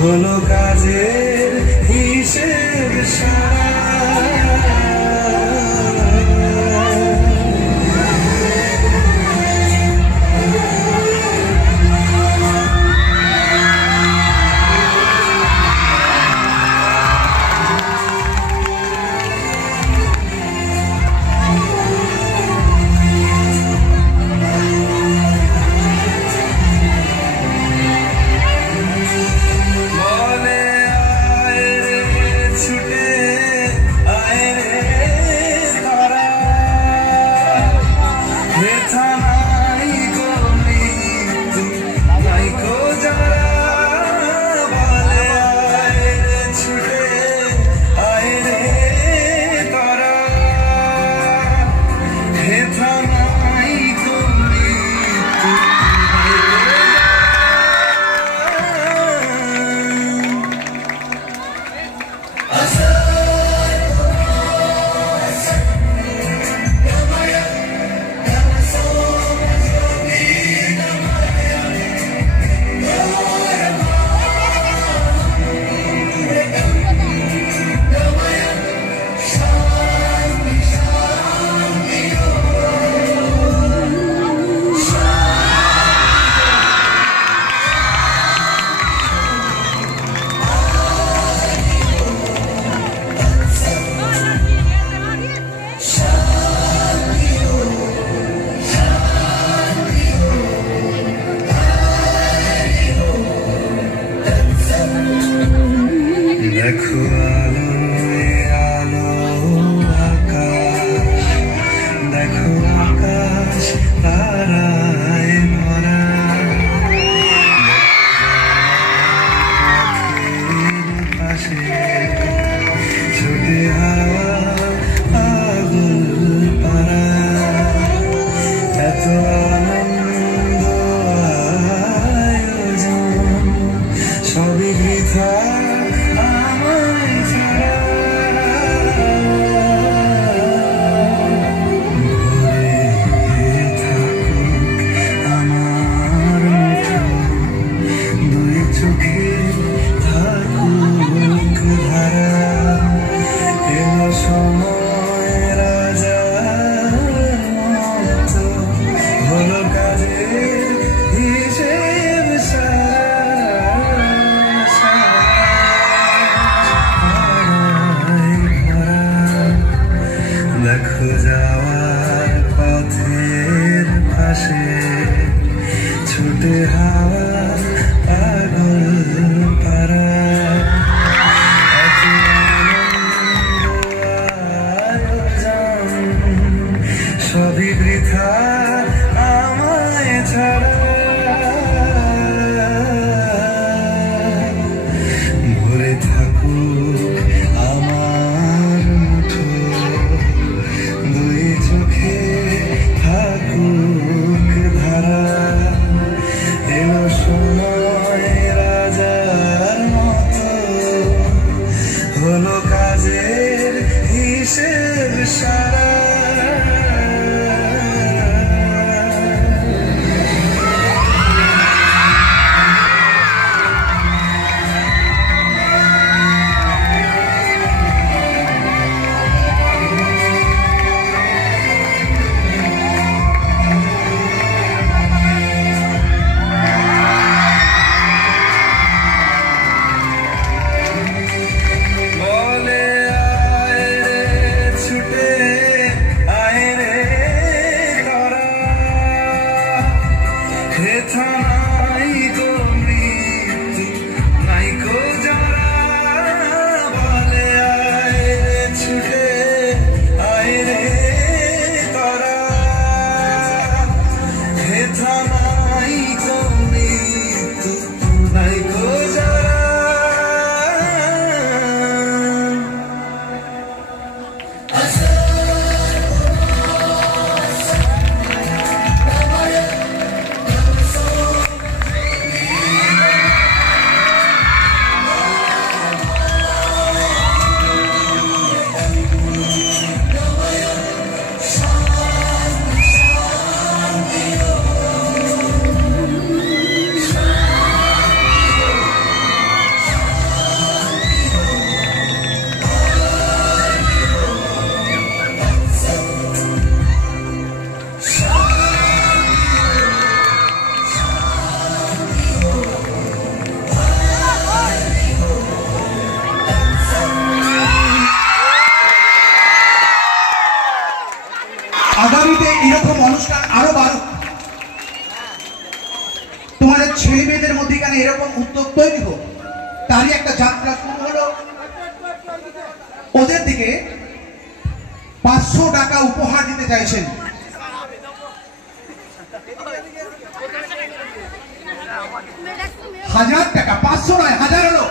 হলো কাজের হিসেব দেখো আলোয় আলো আকাশ, দেখো আকাশ তারায় ভরা, পথের পাশে ছুটে হাওয়া পাগল পারা, এত আনন্দ আয়োজন সবই বৃথা দেখো যাওয়ার পথের পাশে ছুটে হাওয়া পাগল পারা, এত আয়োজন সবই বৃথা আমায় ছাড়া, ভরে থাকুক আমার মুঠো, দুই চোখে থাকুক ধারা, এলো সময় রাজার মতো, হলো কাজের হিসেব সারা। বলে আয় রে ছুটে তারই একটা যাত্রা শুরু হলো। ওদের দিকে 500 টাকা উপহার দিতে চাইছেন। হাজার টাকা, 500 নয়, 1000 হলো,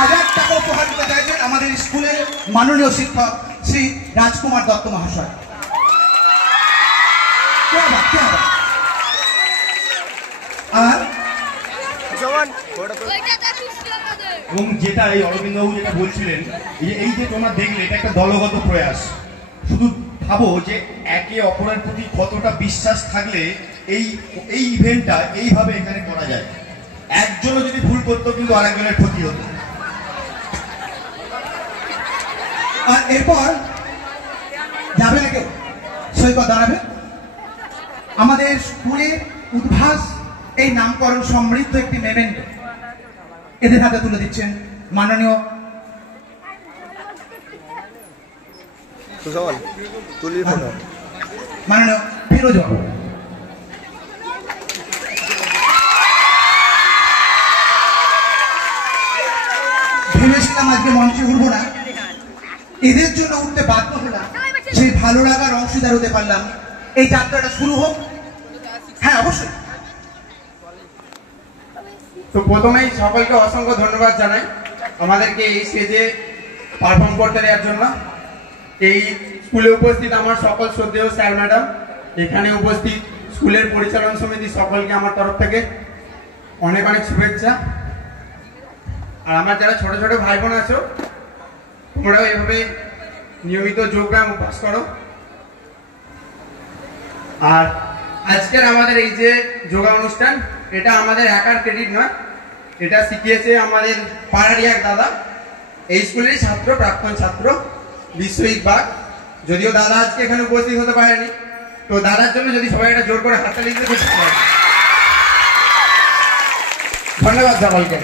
1000 টাকা উপহার দিতে চাইছেন আমাদের স্কুলের মাননীয় শিক্ষক শ্রী রাজকুমার দত্ত মহাশয়। আর এবং যেটা এই অরবিন্দবাবু যেটা বলছিলেন, এই যে তোমরা দেখলে, এটা একটা দলগত প্রয়াস। শুধু ভাবো যে একে অপরের প্রতি কতটা বিশ্বাস থাকলে এই ইভেন্টটা এইভাবে এখানে করা যায়। একজনও যদি ভুল করতো কিন্তু আরেকজনের ক্ষতি হতো। আর এরপর যাবে না কেউ, সৈকত দাঁড়াবে। আমাদের স্কুলের উদ্ভাস এই নামকরণ সমৃদ্ধ একটি মেমেন্টো এদের হাতে তুলে দিচ্ছেন মাননীয় ফিরোজ। ভেবেছিলাম আজকে মঞ্চে উঠবো না, এদের জন্য উঠতে বাধ্য হলাম, সেই ভালো লাগার অংশীদার হতে পারলাম। এই যাত্রাটা শুরু হোক। হ্যাঁ, অবশ্যই। তো প্রথমেই সকলকে অসংখ্য ধন্যবাদ জানাই আমাদেরকে এই স্টেজে পারফর্ম করতে দেওয়ার জন্য। এই স্কুলে উপস্থিত আমার সকল শ্রদ্ধেয় স্যার ম্যাডাম, এখানে উপস্থিত স্কুলের পরিচালন সমিতি সকলকে আমার তরফ থেকে অনেক অনেক শুভেচ্ছা। আর আমার যারা ছোট ছোট ভাই বোন আছো, তোমরাও এভাবে নিয়মিত যোগব্যায়াম অভ্যাস করো। আর আজকের আমাদের এই যে যোগা অনুষ্ঠান, এটা আমাদের একার ক্রেডিট নয়, এটা শিখিয়েছে আমাদের পাড়ারই এক দাদা, এই স্কুলেরই ছাত্র, প্রাক্তন ছাত্র বিশ্বজিৎ বাগ। যদিও দাদা আজকে এখানে উপস্থিত হতে পারেনি, তো দাদার জন্য যদি সবাই একটা জোর করে হাততালি দিতে খুব ভালো। ধন্যবাদ সকলকে।